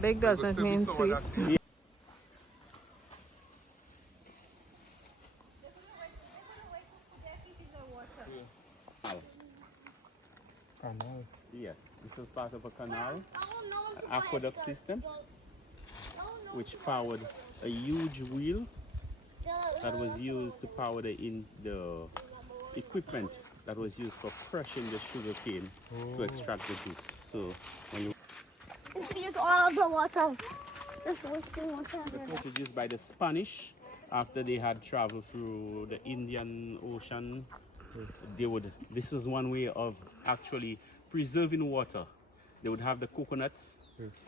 Big doesn't mean sweet. Yeah. Canal. Yes, this was part of a canal, an aqueduct system, which powered a huge wheel that was used to power the equipment that was used for crushing the sugar cane to extract the juice. So when you Use all of the water. Just wasting water. introduced by the Spanish after they had traveled through the Indian Ocean, this is one way of actually preserving water. They would have the coconuts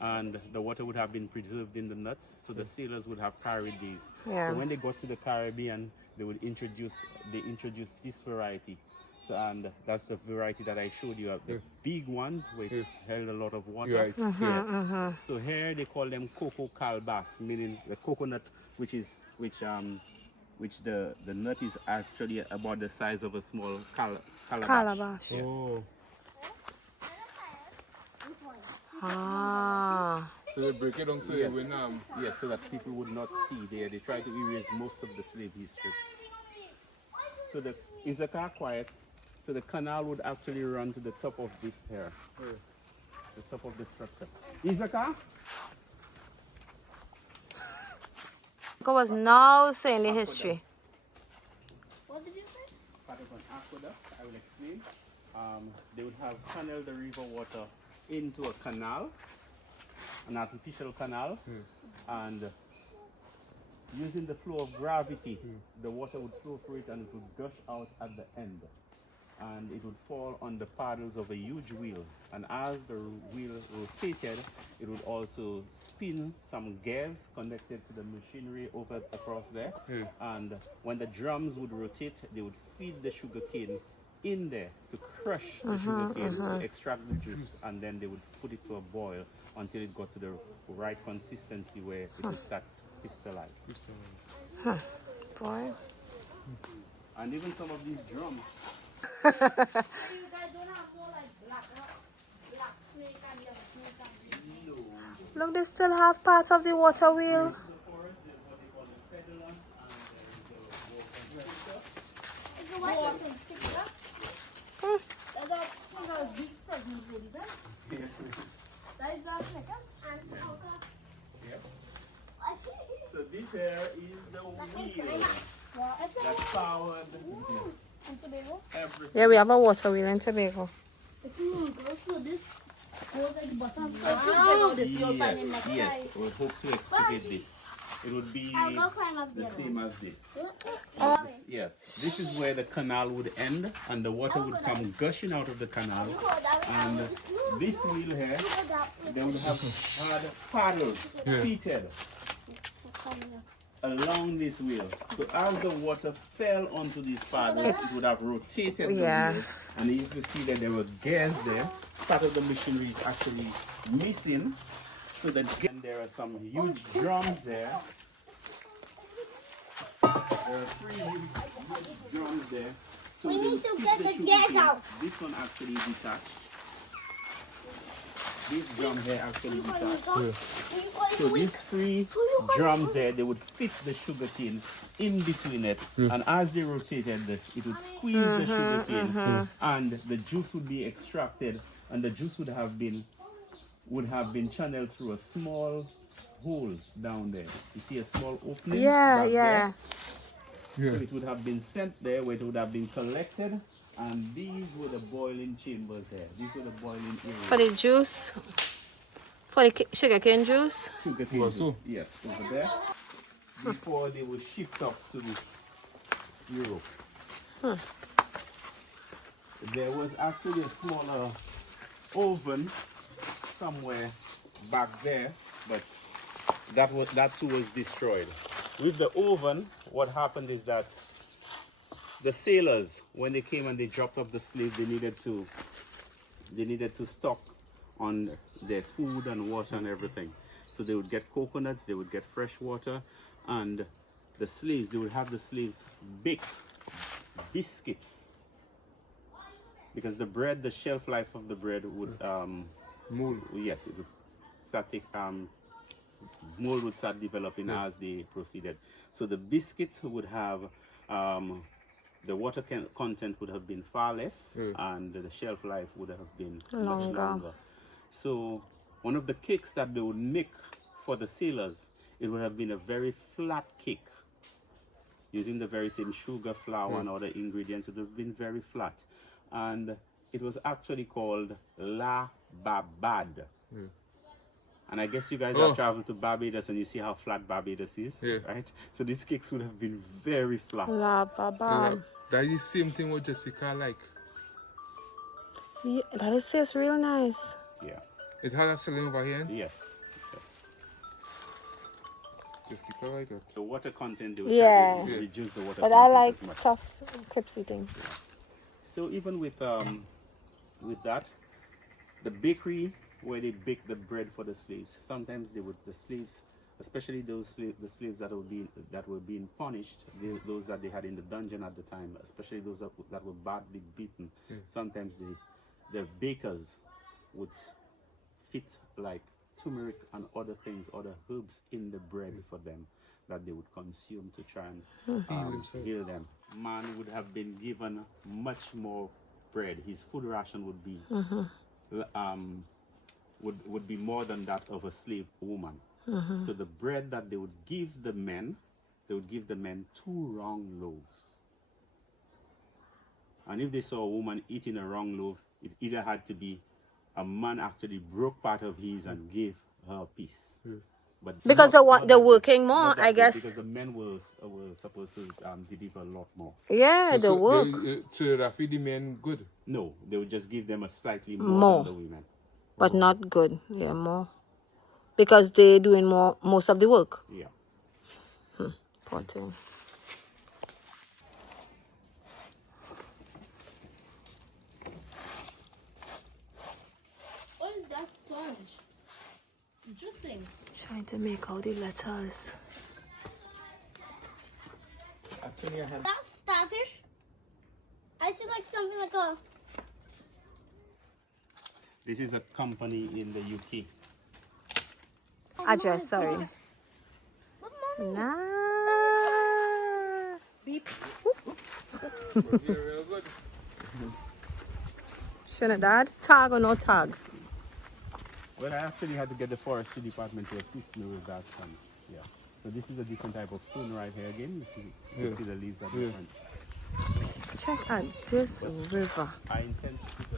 and the water would have been preserved in the nuts, so the sailors would have carried these. Yeah. So when they got to the Caribbean, they introduced this variety. So, and that's the variety that I showed you. The big ones which held a lot of water. Right. Yes. So here they call them coco calbas, meaning the coconut which the nut is actually about the size of a small calabash. Calabash. Yes. Oh. Ah. So they break it down so Yes. when Yes, so that people would not see there. They try to erase most of the slave history. So is the car quiet? So the canal would actually run to the top of this here. The top of the structure. Is the car? I was now saying the history. What did you say? Part of an aqueduct, I will explain. They would have channeled the river water into a canal, an artificial canal, and using the flow of gravity, the water would flow through it and it would gush out at the end. And it would fall on the paddles of a huge wheel. And as the wheel rotated, it would also spin some gears connected to the machinery over across there. And when the drums would rotate, they would feed the sugar cane in there to crush the sugar cane to extract the juice, and then they would put it to a boil until it got to the right consistency where it would start crystallize. Boy. And even some of these drums. You guys don't have more like black snake and yellow snake and Look, they still have part of the water wheel. The forest, there's what they call the pedalus and the water sticker. That's a big pregnant lady, right? That is that second. And Yep. So this here is the wheel that powered everything. Yeah, we have a water wheel in Tobago. If you go to this, goes at the bottom. So if you check out this, you'll find it next Yes, we hope to excavate this. It would be the same as this. Yes, this is where the canal would end and the water would come gushing out of the canal. And this wheel here, they would have had paddles fitted along this wheel. So as the water fell onto these paddles, it would have rotated the wheel. And you can see that there were gears there. Part of the machinery is actually missing. So that there are some huge drums there. There are 3 huge drums there. So we need to get the gears out. This one actually detached. This drum here actually detached. So these 3 drums there, they would fit the sugar cane in between it. And as they rotated, it would squeeze the sugar cane and the juice would be extracted, and the juice would have been channeled through a small hole down there. You see a small opening? Back there? So it would have been sent there where it would have been collected, and these were the boiling chambers here. These were the boiling areas. For the juice? For the sugarcane juice? Sugarcane juice, yes, over there. Before they were shipped off to Europe. There was actually a smaller oven somewhere back there, but that too was destroyed. With the oven, what happened is that the sailors, when they came and they dropped off the slaves, they needed to stock on their food and water and everything. So they would get coconuts, they would get fresh water, and the slaves, they would have the slaves bake biscuits, because the bread, the shelf life of the bread Mold. Yes, it would start mold would start developing Yes. as they proceeded. So the biscuit would have the water content would have been far less, and the shelf life would have been much Longer. longer. So one of the cakes that they would make for the sailors, it would have been a very flat cake, using the very same sugar, flour, and other ingredients. It would have been very flat, and it was actually called La Babad. And I guess you guys have traveled to Barbados and you see how flat Barbados is, right? So these cakes would have been very flat. La baba. That is the same thing what Jessica like. Yeah, that is tastes real nice. Yeah. It had a selling over here. Yes. Yes. Jessica like it. The water content, they would Yeah. try to reduce the water But content I like as much. tough, crepesy thing. So even with that, the bakery where they bake the bread for the slaves, sometimes the slaves, especially the slaves that were being punished, those that they had in the dungeon at the time, especially those that were badly beaten. Sometimes the bakers would fit like turmeric and other things, other herbs in the bread for them that they would consume to try and heal them. Man would have been given much more bread. His food ration would be would be more than that of a slave woman. So the bread that they would give the men, they would give the men 2 wrong loaves. And if they saw a woman eating a wrong loaf, it either had to be a man actually broke part of his and gave her a piece. But Because they're working more, not that I good, guess. because the men were supposed to deliver a lot more. Yeah, the work. So that feed the men good. No, they would just give them a slightly more, More. than the women. But not good. Yeah, more. Because they're doing most of the work. Yeah. Poor thing. What is that sponge? Interesting. Trying to make out the letters. Actually, I had That's starfish. I see like something like a. this is a company in the UK. Address, sorry. What mommy? Nah. Beep. But you're real good. Trinidad, tag or no tag? Well, I actually had to get the forestry department to assist me with that. Yeah. So this is a different type of prune right here again. You can see the leaves are different. Check out this river. I intend to put